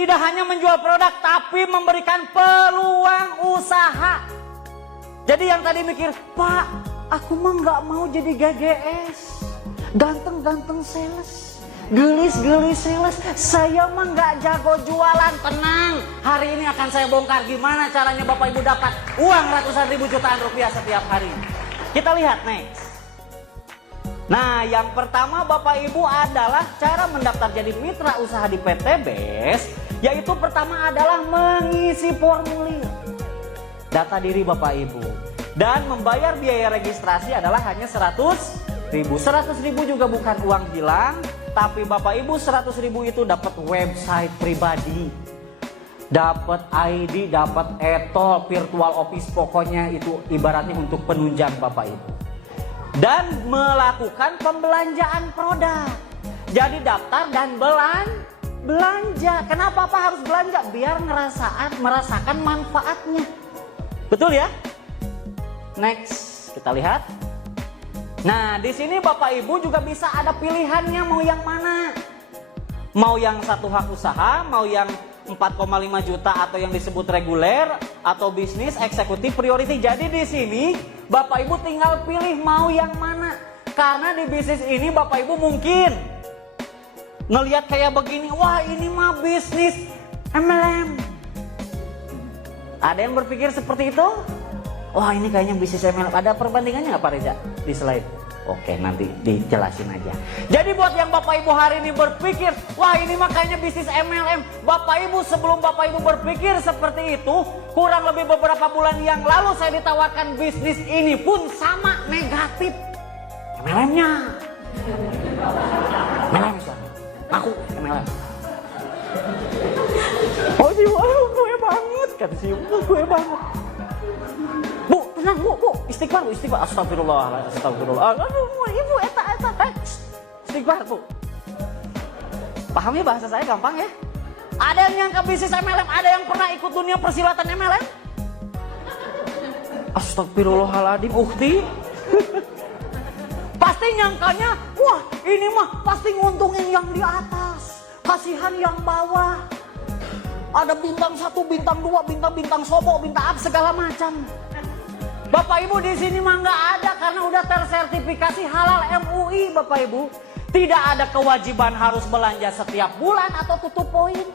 tidak hanya menjual produk, tapi memberikan peluang usaha. Jadi yang tadi mikir, Pak, aku mah nggak mau jadi GGS, ganteng-ganteng sales, gelis-gelis sales, saya mah nggak jago jualan. Tenang, hari ini akan saya bongkar gimana caranya Bapak Ibu dapat uang ratusan ribu jutaan rupiah setiap hari. Kita lihat next. Nah, yang pertama Bapak Ibu adalah cara mendaftar jadi mitra usaha di PT BES, yaitu pertama adalah mengisi formulir data diri Bapak Ibu, dan membayar biaya registrasi adalah hanya 100.000. 100.000 juga bukan uang hilang, tapi Bapak Ibu 100.000 itu dapat website pribadi, dapat ID, dapat etol, virtual office, pokoknya itu ibaratnya untuk penunjang Bapak Ibu. Dan melakukan pembelanjaan produk. Jadi daftar dan belanja. Kenapa Pak harus belanja? Biar merasakan manfaatnya. Betul ya? Next, kita lihat. Nah, di sini Bapak Ibu juga bisa ada pilihannya mau yang mana. Mau yang satu hak usaha, mau yang 4,5 juta atau yang disebut reguler atau bisnis eksekutif priority. Jadi di sini Bapak Ibu tinggal pilih mau yang mana. Karena di bisnis ini Bapak Ibu mungkin ngelihat kayak begini, wah ini mah bisnis MLM. Ada yang berpikir seperti itu? Wah ini kayaknya bisnis MLM. Ada perbandingannya nggak Pak Reza di slide? Oke, nanti dijelasin aja. Jadi buat yang Bapak Ibu hari ini berpikir, wah ini makanya bisnis MLM. Bapak Ibu, sebelum Bapak Ibu berpikir seperti itu, kurang lebih beberapa bulan yang lalu saya ditawarkan bisnis ini pun sama negatif. MLM-nya. MLM, aku MLM. Oh sih, wah gue banget. Kata si gue banget. Bu, tenang bu, istighfar bu, istighfar. Astagfirullah, astagfirullah. Aduh, ibu, eta. Istighfar bu. Paham ya bahasa saya gampang ya? Ada yang nyangka bisnis MLM, ada yang pernah ikut dunia persilatan MLM? Astagfirullahaladzim, ukti. Pasti nyangkanya, wah ini mah pasti nguntungin yang di atas, kasihan yang bawah. Ada bintang 1, bintang 2, bintang sobo, bintang up, segala macam. Bapak Ibu di sini mah nggak ada karena udah tersertifikasi halal MUI Bapak Ibu. Tidak ada kewajiban harus belanja setiap bulan atau tutup poin.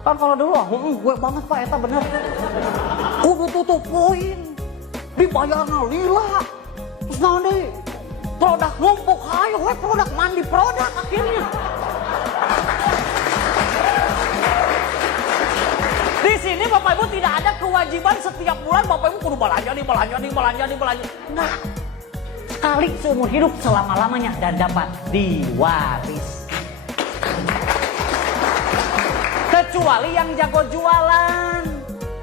Kan kalau dulu, gue banget Pak, eta bener. Kudu tutup poin, dibayarnya lila. Terus nanti produk numpuk, ayo produk mandi produk akhirnya. Di sini Bapak Ibu tidak ada kewajiban setiap bulan Bapak Ibu kudu belanja. Nah, sekali seumur hidup selama-lamanya dan dapat diwariskan. Kecuali yang jago jualan,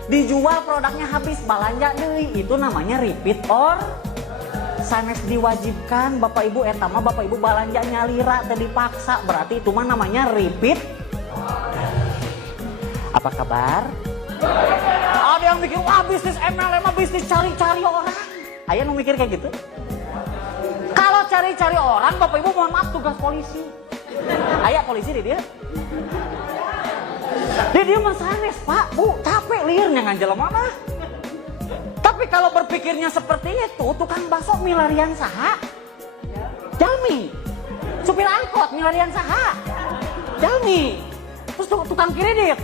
dijual produknya habis belanja deui, itu namanya repeat or sanes diwajibkan Bapak Ibu etama Bapak Ibu belanja nyalira teu dipaksa, berarti itu mah namanya repeat. Apa kabar? Ada yang mikir, wah bisnis MLM bisnis cari-cari orang. Ayah nu mikir kayak gitu? Kalau cari-cari orang, Bapak Ibu mohon maaf tugas polisi. Ayah polisi di dia. Di dia mah sanes Pak, Bu, capek liurnya nganjel mana. Tapi kalau berpikirnya seperti itu, tukang bakso milarian saha? Jalmi. Supir angkot milarian saha? Jalmi. Terus tukang kredit.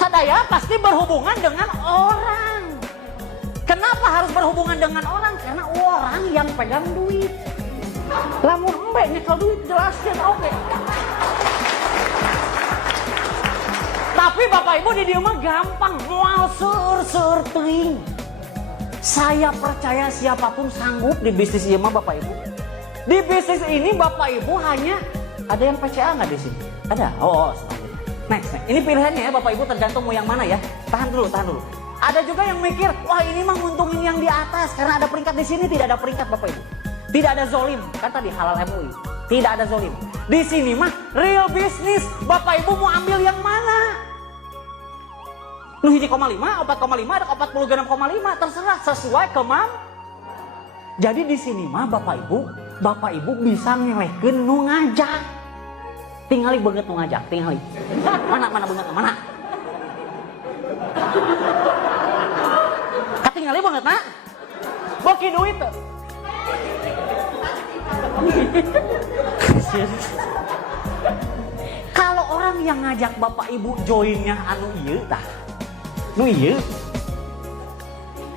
Sadaya pasti berhubungan dengan orang. Kenapa harus berhubungan dengan orang? Karena orang yang pegang duit. Lamun embe nyekel duit jelaskan oke. Tapi Bapak Ibu di dia mah gampang, moal seur teuing. Saya percaya siapapun sanggup di bisnis ieu mah Bapak Ibu. Di bisnis ini Bapak Ibu hanya ada yang PCA nggak di sini? Ada. Oh. Next. Ini pilihannya ya Bapak Ibu tergantung mau yang mana ya. Tahan dulu. Ada juga yang mikir, wah ini mah nguntungin yang di atas karena ada peringkat. Di sini tidak ada peringkat Bapak Ibu. Tidak ada zolim. Kan tadi halal MUI. Tidak ada zolim. Di sini mah real business. Bapak Ibu mau ambil yang mana? Nu 1,5, 4,5, ada 46,5, terserah sesuai Jadi di sini mah Bapak Ibu bisa ngelehkeun nu ngajak. Tingali banget nu ngajak, tingali. Mana banget, mana? Katingali banget na? Boki duit tuh. Kalau orang yang ngajak bapak ibu joinnya anu ieu tah. Nu ieu.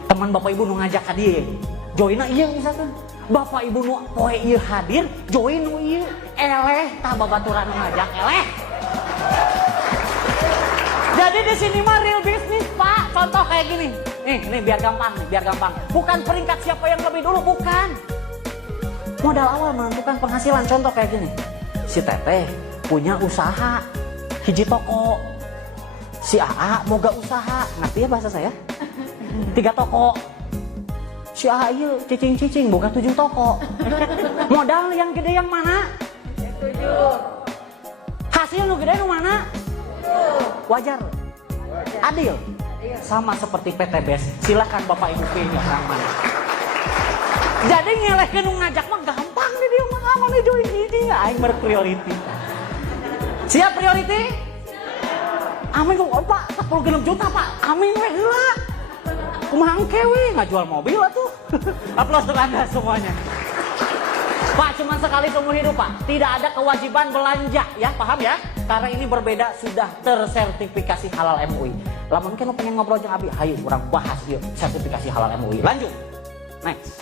Teman bapak ibu nu ngajak ka dieu. Joinna ieu misalkan. Bapak ibu nu poe ieu hadir, join nu ieu. Eleh tah babaturan nu ngajak eleh. Jadi di sini mah real bisnis, Pak. Contoh kayak gini. Nih biar gampang. Bukan peringkat siapa yang lebih dulu, bukan. Modal awal menentukan penghasilan. Contoh kayak gini. Si Teteh punya usaha hiji toko. Si AA boga usaha. Ngerti ya bahasa saya? 3 toko. Si AA ieu cicing-cicing boga 7 toko. Modal yang gede yang mana? Yang 7. Hasil nu gede nu mana? Wajar. Adil. Sama seperti PTBS. Silakan Bapak Ibu pilih orang mana. Jadi ngelehkeun nu ngajak mah gampang deh dia mah aman join hiji aing berpriority. Siap priority? Amin kok Pak 46 juta Pak. Amin we heula. Kumaha engke we ngajual mobil atuh. Aplaus untuk Anda semuanya. Pak, cuma sekali seumur hidup Pak. Tidak ada kewajiban belanja ya, paham ya? Karena ini berbeda, sudah tersertifikasi halal MUI. Lah mungkin lo pengen ngobrol jeung Abi, hayu urang bahas ieu sertifikasi halal MUI. Lanjut. Next.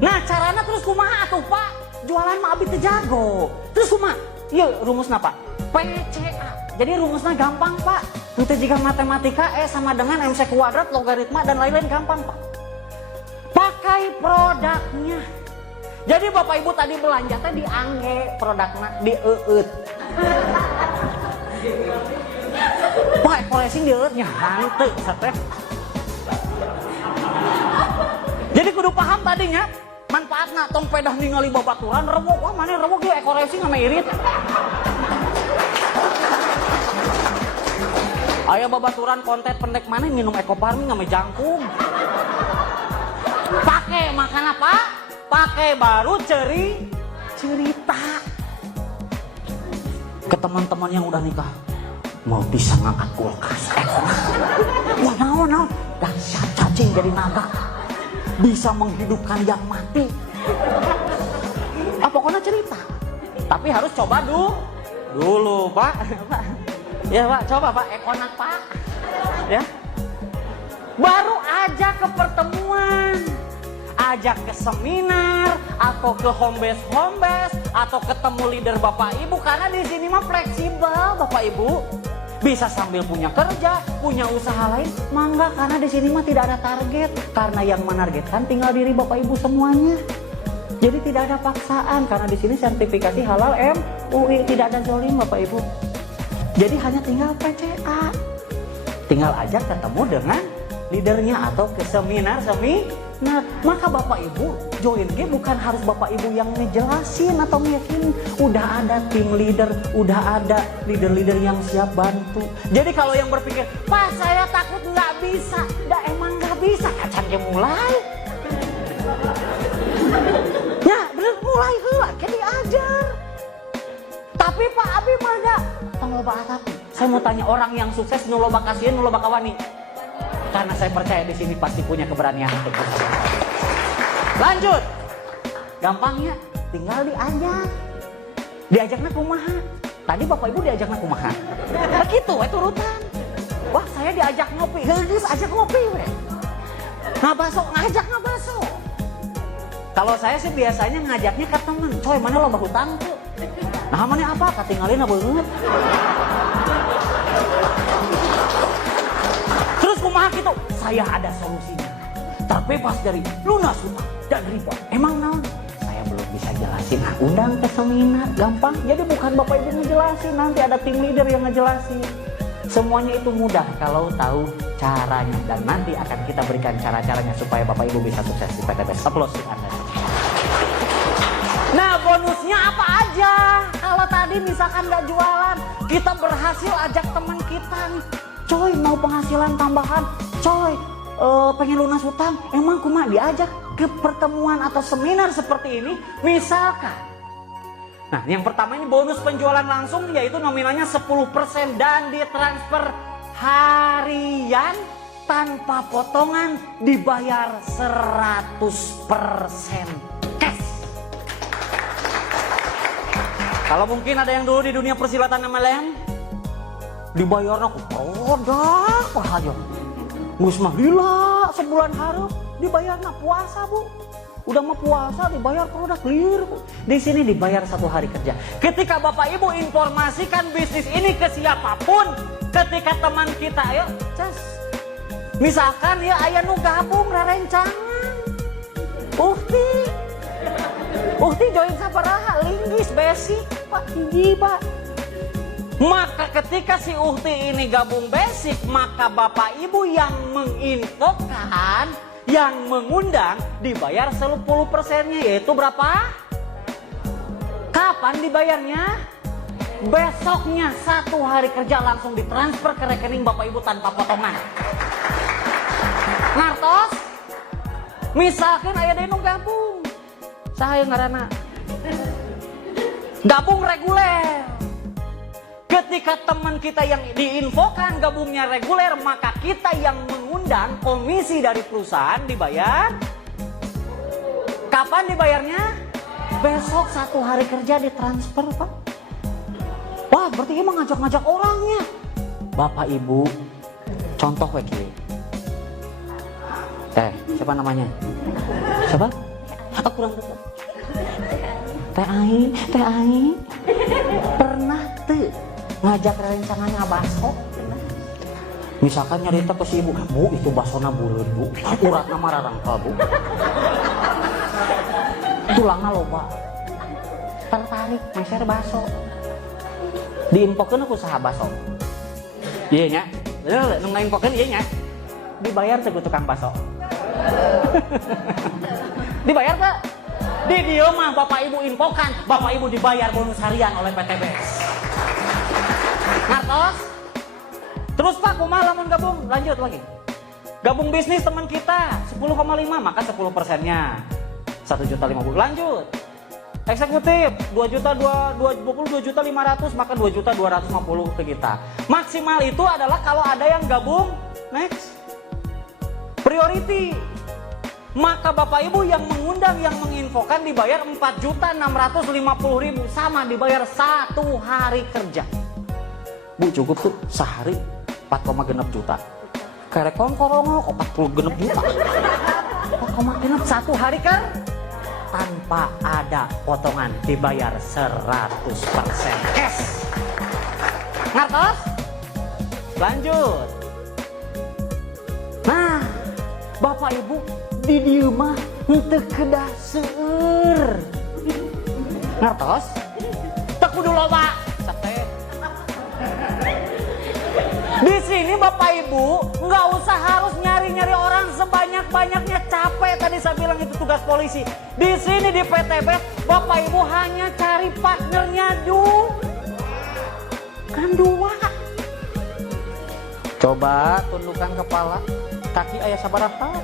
Nah, caranya terus kumaha atuh Pak? Jualan mah Abi teu jago. Terus kumaha? Ieu rumusna Pak. PCA. Jadi rumusnya gampang Pak. Nanti jika matematika sama dengan MC kuadrat, logaritma dan lain-lain gampang Pak. Pakai produknya. Jadi Bapak Ibu tadi belanja teh diangge produkna dieueut. Pak, pricing dieueutnya hanteu sateh. Jadi kudu paham tadinya manfaatna tong pedah ningali babaturan rewok. Wah, mana rewok ge ekor racing ame irit. Aya babaturan konten pendek mana minum Eco Farming ame jangkung. Pakai makan apa? Pakai baru cerita ke teman-teman yang udah nikah. Mau bisa ngangkat kulkas. Wah naon dahsyat cacing jadi naga. Bisa menghidupkan yang mati. Pokoknya cerita. Tapi harus coba dulu Pak. Ya Pak, coba Pak, ekonak Pak. Ya. Baru ajak ke pertemuan. Ajak ke seminar atau ke home base atau ketemu leader Bapak Ibu karena di sini mah fleksibel Bapak Ibu. Bisa sambil punya kerja, punya usaha lain, mangga karena di sini mah tidak ada target. Karena yang menargetkan tinggal diri Bapak Ibu semuanya. Jadi tidak ada paksaan karena di sini sertifikasi halal MUI, tidak ada zolim Bapak Ibu. Jadi hanya tinggal PCA. Tinggal aja ketemu dengan leadernya atau ke seminar. Nah, maka Bapak Ibu join game bukan harus Bapak Ibu yang ngejelasin atau ngeyakinin. Udah ada tim leader, udah ada leader-leader yang siap bantu. Jadi kalau yang berpikir, Pak saya takut nggak bisa, emang nggak bisa, kacan ke mulai. Ya bener mulai heula, kayak diajar. Tapi Pak Abi mah enggak. Tong loba tapi. Saya mau tanya orang yang sukses nu loba kasihan, nu loba kawani. Karena saya percaya di sini pasti punya keberanian untuk berusaha. Lanjut. Gampangnya tinggal diajak. Diajaknya kumaha. Tadi Bapak Ibu diajaknya kumaha. Begitu itu urutan. Wah, saya diajak ngopi. Geus ajak ngopi we. Ngajak ngabaso. Kalau saya sih biasanya ngajaknya ke teman. Coy, mana loba hutang tuh? Nah, mana apa? Katinggalin beungeut. Kumaha gitu, saya ada solusinya. Terbebas dari lunas hutang dan riba. Emang naon? Saya belum bisa jelasin. Undang ke seminar, gampang. Jadi bukan Bapak Ibu ngejelasin, nanti ada tim leader yang ngejelasin. Semuanya itu mudah kalau tahu caranya dan nanti akan kita berikan cara-caranya supaya Bapak Ibu bisa sukses di PTBS. Aplaus untuk Anda. Nah, bonusnya apa aja? Kalau tadi misalkan nggak jualan, kita berhasil ajak teman kita nih. Coy mau penghasilan tambahan, coy pengen lunas hutang, emang kumaha diajak ke pertemuan atau seminar seperti ini. Misalkan Nah, yang pertama ini bonus penjualan langsung, yaitu nominalnya 10% dan ditransfer harian tanpa potongan, dibayar 100% cash. Kalau mungkin ada yang dulu di dunia persilatan MLM, dibayarnya ku produk aja. Gus mah gila, sebulan harap dibayarnya puasa, Bu. Udah mau puasa dibayar produk clear. Di sini dibayar 1 hari kerja. Ketika Bapak Ibu informasikan bisnis ini ke siapapun, ketika teman kita, ayo cas, misalkan ya ayah nu gabung rerencangan, Uhti join sabaraha linggis basic Pak hiji Pak. Maka ketika si Uhti ini gabung basic, maka Bapak Ibu yang menginfokan, yang mengundang dibayar 10%-nya, yaitu berapa? Kapan dibayarnya? Besoknya 1 hari kerja langsung ditransfer ke rekening Bapak Ibu tanpa potongan. Ngartos? Misalkan aya deui nu gabung. Saha ngaranna? Gabung reguler. Ketika teman kita yang diinfokan gabungnya reguler, maka kita yang mengundang komisi dari perusahaan dibayar. Kapan dibayarnya? Besok 1 hari kerja ditransfer, Pak. Wah, berarti emang ngajak-ngajak orangnya. Bapak Ibu, contoh wakil. Siapa namanya? Siapa? Aku kurang tahu. Teh Ai. Pernah tuh ngajak rencangannya baso. Misalkan nyarita ke si ibu, Bu itu basona buleun Bu, uratna mah rarangkal Bu, tulangna loba, tertarik meser baso, diinfokeun aku saha baso, iya nya, nu ngainfokeun iya nya, dibayar teh ku tukang baso, dibayar tak? Di dieu mah Bapak Ibu infokan, Bapak Ibu dibayar bonus harian oleh PTBS. Ngartos? Terus Pak, kumaha lamun gabung? Lanjut lagi. Gabung bisnis teman kita 10,5, maka 10%-nya 1.500.000. Lanjut. Eksekutif 2.500.000, maka 2.250.000 ke kita. Maksimal itu adalah kalau ada yang gabung next. Priority. Maka Bapak Ibu yang mengundang, yang menginfokan dibayar 4.650.000, sama dibayar 1 hari kerja. Bu cukup tuh sehari 4,6 juta. Kerek kongkorong kok 40 juta. 4,6 1 hari kan? Tanpa ada potongan, dibayar 100% cash. Ngertos? Lanjut. Nah, Bapak Ibu di dieu mah henteu kedah seueur. Ngertos? Teu kudu loba. Di sini Bapak Ibu nggak usah harus nyari-nyari orang sebanyak-banyaknya, capek tadi saya bilang itu tugas polisi. Di sini di PTB Bapak Ibu hanya cari partnernya kan 2. Coba tundukkan kepala, kaki ayah sabaraha?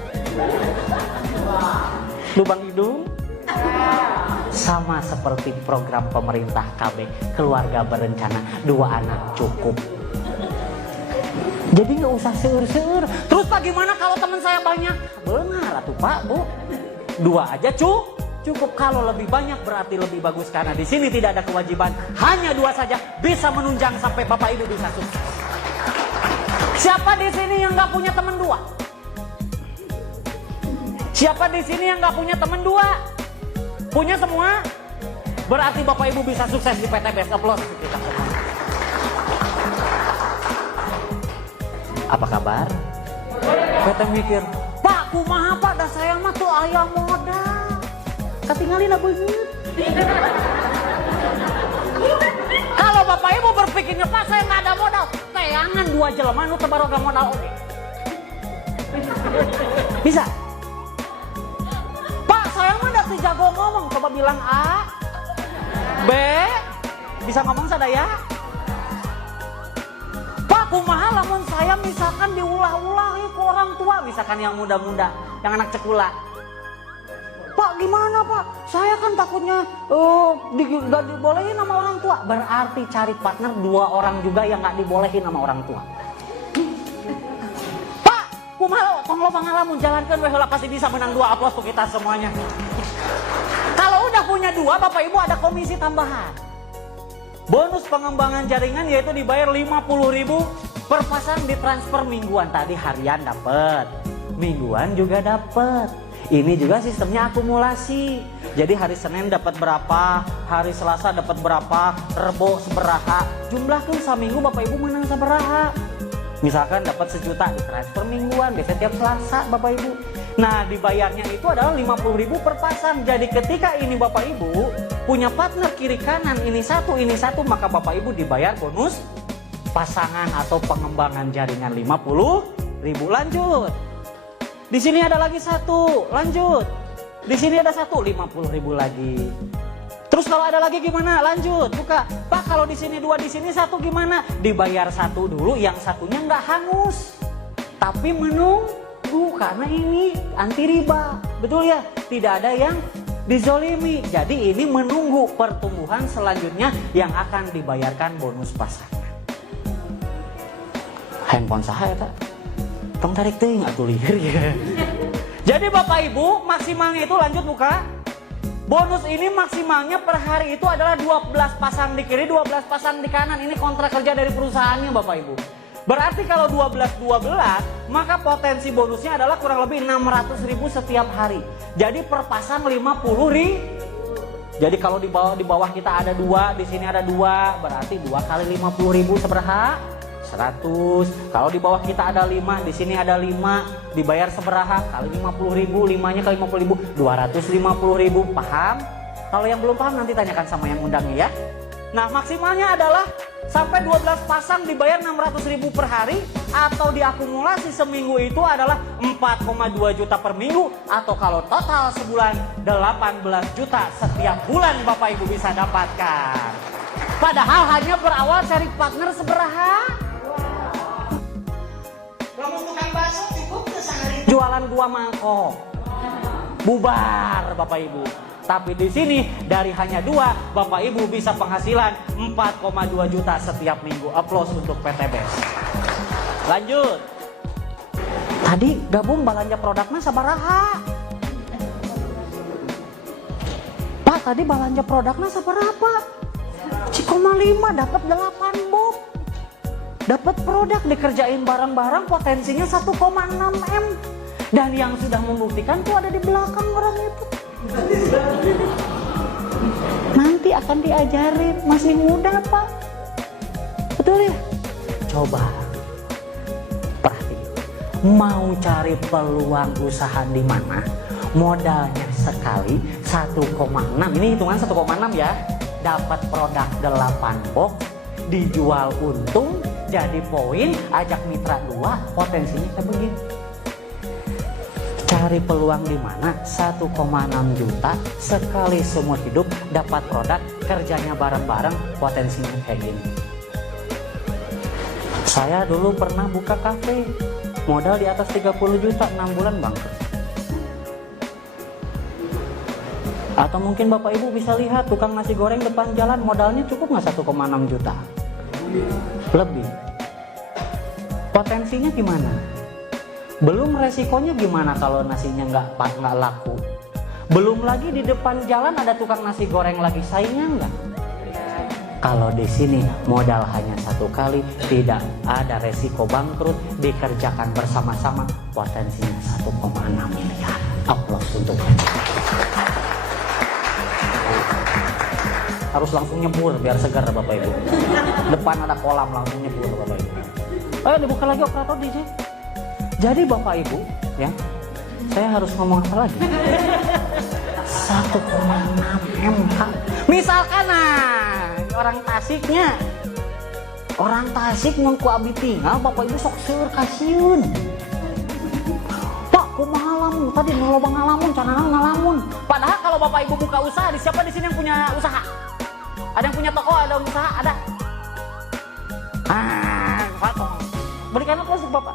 Lubang hidung? Sama seperti program pemerintah KB, keluarga berencana 2 anak cukup. Jadi nggak usah seur-seur. Terus Pak gimana kalau teman saya banyak? Benar atuh Pak, Bu. 2 aja cukup. Kalau lebih banyak berarti lebih bagus, karena di sini tidak ada kewajiban. Hanya 2 saja bisa menunjang sampai Bapak Ibu bisa sukses. Siapa di sini yang nggak punya teman 2? Siapa di sini yang nggak punya teman 2? Punya semua? Berarti Bapak Ibu bisa sukses di PTBS. Aplaus kita semua. Apa kabar? Kita mikir, Pak kumaha Pak, dah saya mah tuh aya modal. Katinggalin apa beungeut. Kalau Bapak Ibu berpikirnya, Pak saya nggak ada modal, teangan 2 jelema nu teu baroga modal oge. Bisa? Pak saya mah da teu jago ngomong, coba bilang A. B, bisa ngomong sadaya? Kumaha lamun saya misalkan diulah-ulah ke orang tua, misalkan yang muda-muda, yang anak cekula. Pak Pak gimana Pak? Saya kan takutnya gak dibolehin sama orang tua. Berarti cari partner 2 orang juga yang gak dibolehin sama orang tua. Pak, kumaha tong loba ngalamun jalankan we heula pasti bisa menang 2 aplaus tuh kita semuanya. Kalau udah punya 2, Bapak Ibu ada komisi tambahan. Bonus pengembangan jaringan yaitu dibayar 50.000 per pasang, ditransfer mingguan. Tadi harian dapat, mingguan juga dapat. Ini juga sistemnya akumulasi. Jadi hari Senin dapat berapa, hari Selasa dapat berapa, Rebo seberaha. Jumlahkan seminggu Bapak Ibu menang seberaha. Misalkan dapat 1 juta ditransfer mingguan, biasanya tiap Selasa Bapak Ibu. Nah dibayarnya itu adalah 50.000 per pasang. Jadi ketika ini Bapak Ibu punya partner kiri kanan ini satu, maka Bapak Ibu dibayar bonus pasangan atau pengembangan jaringan 50.000. Lanjut. Di sini ada lagi 1, lanjut. Di sini ada 1, 50.000 lagi. Terus kalau ada lagi gimana? Lanjut, buka. Pak kalau di sini 2, di sini 1 gimana? Dibayar 1 dulu, yang satunya nggak hangus. Tapi menunggu karena ini anti riba. Betul ya? Tidak ada yang dizolimi. Jadi ini menunggu pertumbuhan selanjutnya yang akan dibayarkan bonus pasangan. Handphone saha eta? Tong tarik teuing atuh lieur ya. Jadi Bapak Ibu maksimalnya itu lanjut buka. Bonus ini maksimalnya per hari itu adalah 12 pasang di kiri, 12 pasang di kanan. Ini kontrak kerja dari perusahaannya Bapak Ibu. Berarti kalau 12, maka potensi bonusnya adalah kurang lebih 600.000 setiap hari. Jadi per pasang 50.000. Jadi kalau di bawah kita ada 2, di sini ada 2, berarti 2 kali 50.000 seberaha? 100. Kalau di bawah kita ada 5, di sini ada 5, dibayar seberaha kali 50.000, 5-nya kali 50.000, 250.000. Paham? Kalau yang belum paham nanti tanyakan sama yang undangnya ya. Nah maksimalnya adalah sampai 12 pasang dibayar 600.000 per hari, atau diakumulasi seminggu itu adalah 4,2 juta per minggu, atau kalau total sebulan 18 juta setiap bulan Bapak Ibu bisa dapatkan. Padahal hanya berawal cari partner seberaha. Jualan 2 mangkok, bubar Bapak Ibu. Tapi di sini dari hanya 2, Bapak Ibu bisa penghasilan 4,2 juta setiap minggu. Aplaus untuk PTBS. Lanjut. Tadi gabung belanja produknya sabaraha? Pak tadi belanja produknya sabaraha? 1,5 dapat 8 box. Dapat produk dikerjain bareng-bareng potensinya 1,6 M. Dan yang sudah membuktikan tuh ada di belakang orang itu. Nanti akan diajarin, masih muda Pak. Betul ya? Coba perhatiin. Mau cari peluang usaha di mana? Modalnya sekali 1,6. Ini hitungan 1,6 ya. Dapat produk 8 box, dijual untung, jadi poin, ajak mitra 2, potensinya kayak begini. Cari peluang di mana? 1,6 juta sekali seumur hidup dapat produk, kerjanya bareng-bareng, potensinya kayak gini. Saya dulu pernah buka kafe, modal di atas 30 juta, 6 bulan bangkrut. Atau mungkin Bapak Ibu bisa lihat tukang nasi goreng depan jalan, modalnya cukup nggak 1,6 juta? Lebih. Potensinya gimana? Belum resikonya gimana kalau nasinya nggak laku. Belum lagi di depan jalan ada tukang nasi goreng lagi, saingnya nggak? Kalau di sini modal hanya 1 kali, tidak ada resiko bangkrut, dikerjakan bersama-sama, potensinya 1,6 miliar. Aplaus untuk harus langsung nyebur biar segar Bapak Ibu. Depan ada kolam, langsung nyebur Bapak Ibu. Ayo dibuka lagi operator DJ. Jadi Bapak Ibu ya, saya harus ngomong apa lagi? 1,6 M. Misalkan orang Tasiknya, orang Tasik ngongku abi tinggal, Bapak Ibu sok seur kasiun. Pak, kumaha lamun tadi ngeloba ngalamun, canana ngalamun. Padahal kalau Bapak Ibu buka usaha, siapa di sini yang punya usaha? Ada yang punya toko, ada usaha, ada. Pak, berikan aplaus Bapak.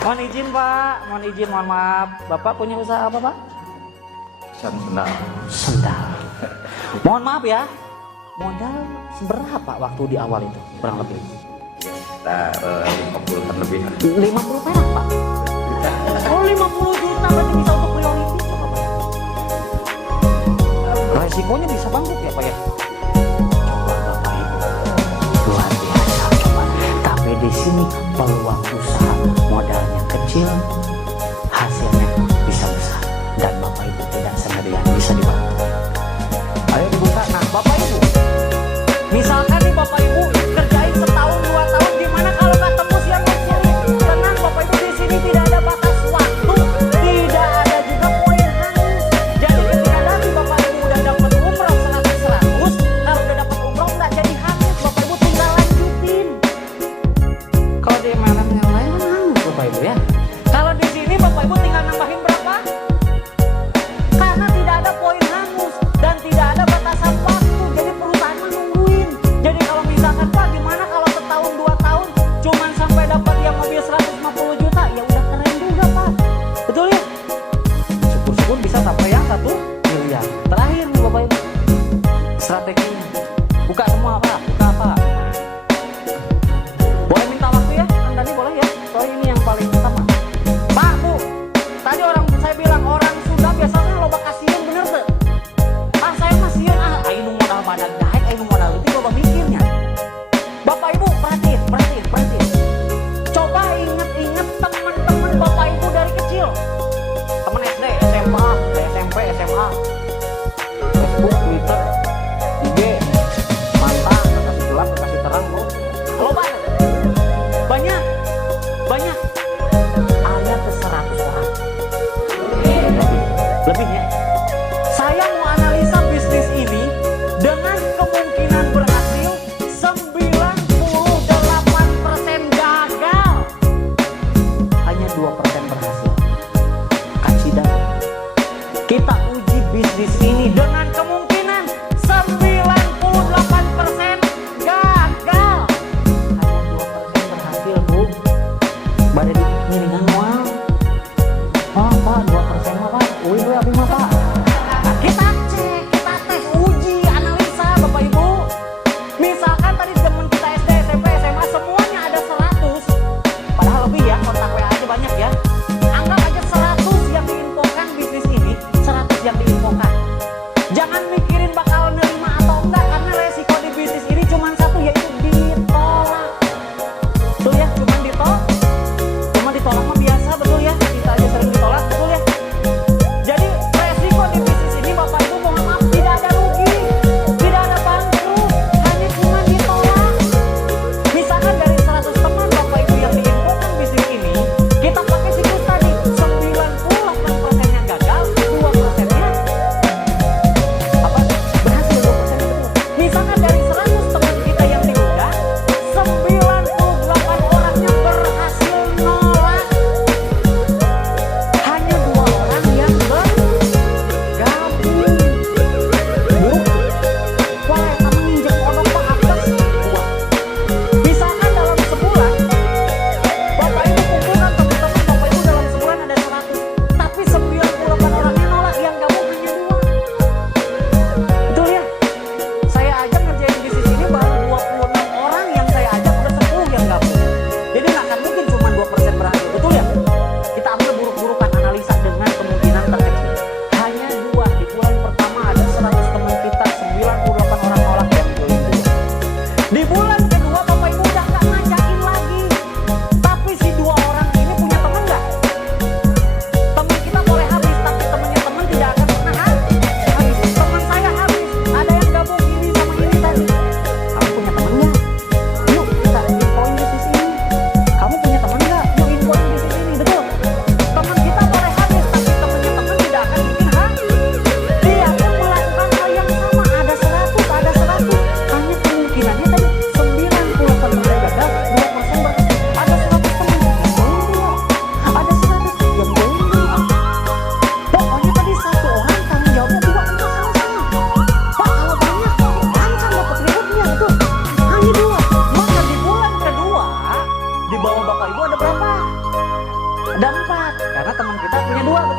Mohon izin Pak, mohon izin, mohon maaf. Bapak punya usaha apa Pak? Sendal. Sendal. Mohon maaf ya, modal seberapa waktu di awal itu kurang lebih? Sekitar 50-an lebih. 50 perak Pak? Oh 50 juta berarti bisa untuk prioritas Pak Pak ya? Resikonya bisa bangkrut ya Pak ya? Coba Bapak Ibu, luar biasa coba. Tapi di sini peluang usaha modalnya kecil, hasilnya bisa besar. Dan Bapak Ibu tidak sendirian, bisa dibantu. Ayo dibuka. Nah Bapak Ibu, misalkan nih Bapak Ibu kerjain setahun 2 tahun, gimana kalau ketemu siang sore? Tenang Bapak Ibu, di sini tidak ada batas waktu, tidak ada juga poin hangus. Jadi ketika nanti Bapak Ibu udah dapat umroh 100, kalau udah dapat umroh nggak jadi hangus, Bapak Ibu tinggal lanjutin. Kalau di malamnya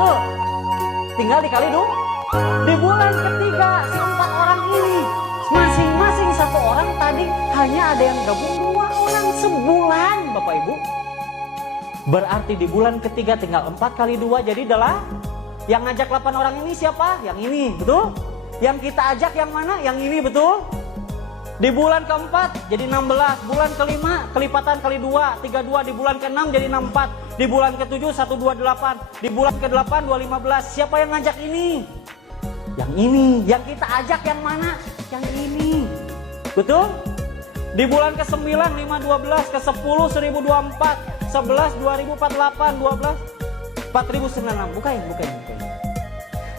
betul? Tinggal dikali dong. Di bulan ketiga si 4 orang ini masing-masing 1 orang tadi hanya ada yang gabung 2 orang sebulan Bapak Ibu. Berarti di bulan ketiga tinggal 4 kali 2 jadi adalah yang ngajak 8 orang ini siapa? Yang ini, betul? Yang kita ajak yang mana? Yang ini, betul? Di bulan keempat jadi 16, bulan kelima kelipatan kali 2, 32, di bulan ke-6 jadi 64, di bulan ke-7 128, di bulan ke-8 215. Siapa yang ngajak ini? Yang ini. Yang kita ajak yang mana? Yang ini. Betul? Di bulan ke-9 512, ke-10 1024, 11 2048, 12 4096. Bukain.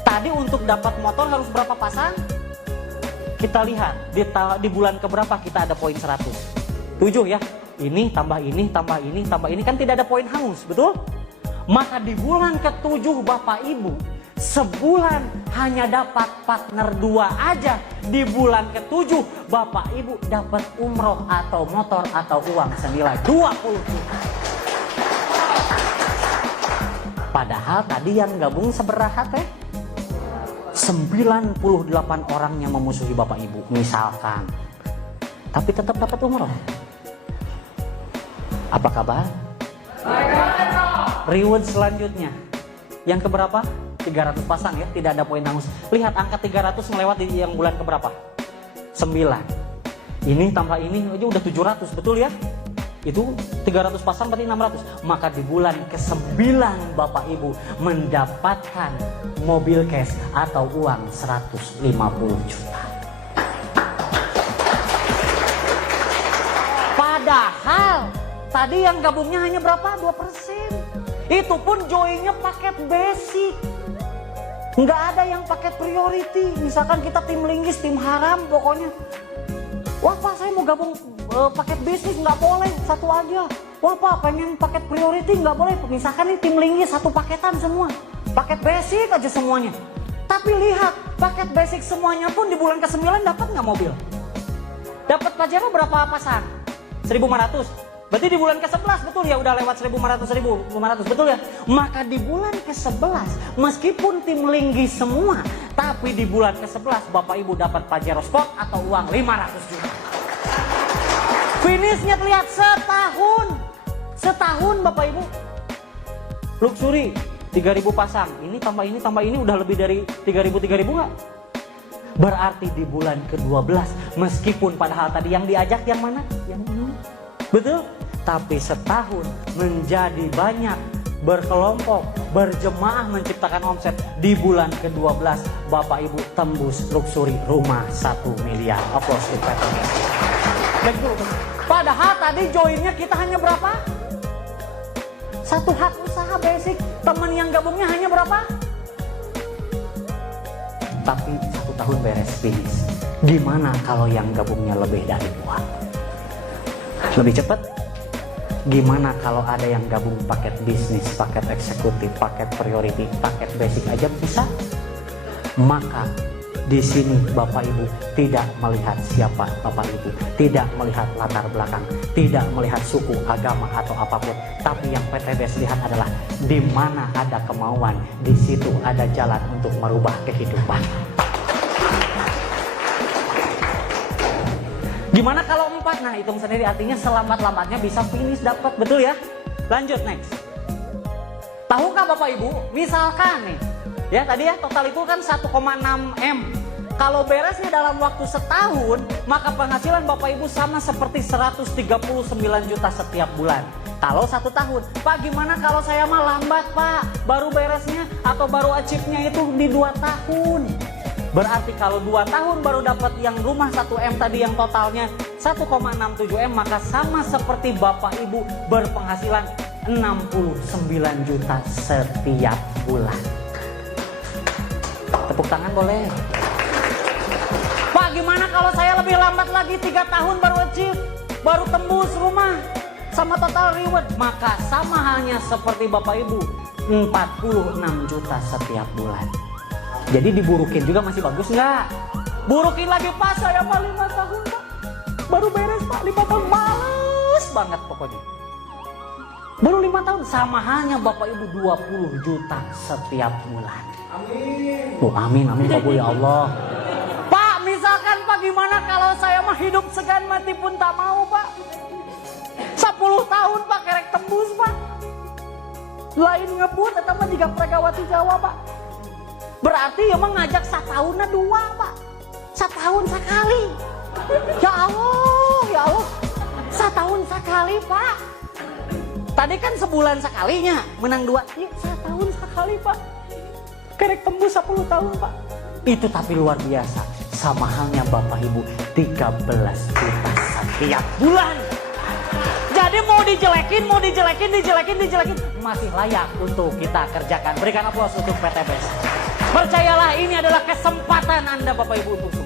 Tadi untuk dapat motor harus berapa pasang? Kita lihat di bulan keberapa kita ada poin 100. 7 ya. Ini tambah ini, tambah ini, tambah ini, kan tidak ada poin hangus, betul? Maka di bulan ke-7 Bapak Ibu, sebulan hanya dapat partner 2 aja. Di bulan ke-7 Bapak Ibu dapat umroh atau motor atau uang senilai 20 juta. Padahal tadi yang gabung seberaha teh 98 orang yang memusuhi Bapak Ibu misalkan, tapi tetap dapat umroh. Apa kabar? Reward selanjutnya yang keberapa? 300 pasang ya, tidak ada poin hangus. Lihat angka 300 melewati yang bulan keberapa? 9. Ini tambah ini aja udah 700, betul ya? Itu 300 pasang berarti 600. Maka di bulan ke-9 Bapak Ibu mendapatkan mobil cash atau uang 150 juta. Padahal tadi yang gabungnya hanya berapa? 2%. Itu pun joinnya paket basic. Nggak ada yang paket priority. Misalkan kita tim linggis, tim haram pokoknya. Wah Pak, saya mau gabung paket bisnis, nggak boleh, 1 aja. Wah Pak, pengen paket priority, nggak boleh. Misalkan nih tim linggis 1 paketan semua. Paket basic aja semuanya. Tapi lihat, paket basic semuanya pun di bulan ke-9 dapat nggak mobil? Dapat Pajero berapa pasang? 1.500. Berarti di bulan ke-11 betul ya, udah lewat 1.500, betul ya? Maka di bulan ke-11 meskipun tim linggis semua, tapi di bulan ke-11 Bapak Ibu dapat Pajero Sport atau uang 500 juta. Finishnya terlihat setahun Bapak Ibu. Luxury 3.000 pasang, ini tambah ini udah lebih dari 3.000 nggak? Berarti di bulan ke-12 meskipun padahal tadi yang diajak yang mana? Yang ini. Betul? Tapi setahun menjadi banyak, berkelompok, berjemaah menciptakan omset. Di bulan ke-12 Bapak Ibu tembus luxury rumah 1 miliar. Applause to Petronas. Padahal tadi joinnya kita hanya berapa? 1 hak usaha basic. Teman yang gabungnya hanya berapa? Tapi 1 tahun beres finish. Gimana kalau yang gabungnya lebih dari 2? Lebih cepat? Gimana kalau ada yang gabung paket bisnis, paket eksekutif, paket priority, paket basic aja bisa? Maka di sini Bapak Ibu tidak melihat siapa Bapak Ibu, tidak melihat latar belakang, tidak melihat suku, agama atau apapun. Tapi yang PTBS lihat adalah di mana ada kemauan, di situ ada jalan untuk merubah kehidupan. Gimana kalau 4? Nah hitung sendiri, artinya selambat-lambatnya bisa finish dapat, betul ya? Lanjut next. Tahukah Bapak Ibu, misalkan nih, ya tadi ya total itu kan 1,6 M. Kalau beresnya dalam waktu setahun, maka penghasilan Bapak Ibu sama seperti 139 juta setiap bulan. Kalau 1 tahun, Pak gimana kalau saya mah lambat Pak, baru beresnya atau baru achieve-nya itu di 2 tahun. Berarti kalau 2 tahun baru dapat yang rumah 1 M tadi yang totalnya 1,67 M, maka sama seperti Bapak Ibu berpenghasilan 69 juta setiap bulan. Tepuk tangan boleh. Pak gimana kalau saya lebih lambat lagi 3 tahun baru achieve, baru tembus rumah sama total reward? Maka sama halnya seperti Bapak Ibu 46 juta setiap bulan. Jadi diburukin juga masih bagus nggak? Burukin lagi Pak, saya mah 5 tahun Pak, baru beres Pak, 5 tahun, males banget pokoknya. Baru 5 tahun, sama halnya Bapak Ibu 20 juta setiap bulan. Amin. Oh, amin, amin kabul ya Allah. Pak, misalkan Pak gimana kalau saya mah hidup segan mati pun tak mau Pak. 10 tahun Pak kerek tembus Pak. Lain ngebut atau mah juga Pragawati Jawa Pak. Berarti emang ngajak 1 tahunnya 2 Pak. 1 tahun sekali. Ya Allah, ya Allah. 1 tahun sekali Pak. Tadi kan sebulan sekalinya menang 2. Ya, 1 tahun sekali Pak. Kerek tembus 10 tahun Pak. Itu tapi luar biasa. Sama halnya Bapak Ibu 13 juta setiap bulan. Jadi mau dijelekin masih layak untuk kita kerjakan. Berikan aplaus untuk PTBS. Percayalah ini adalah kesempatan Anda Bapak Ibu untuk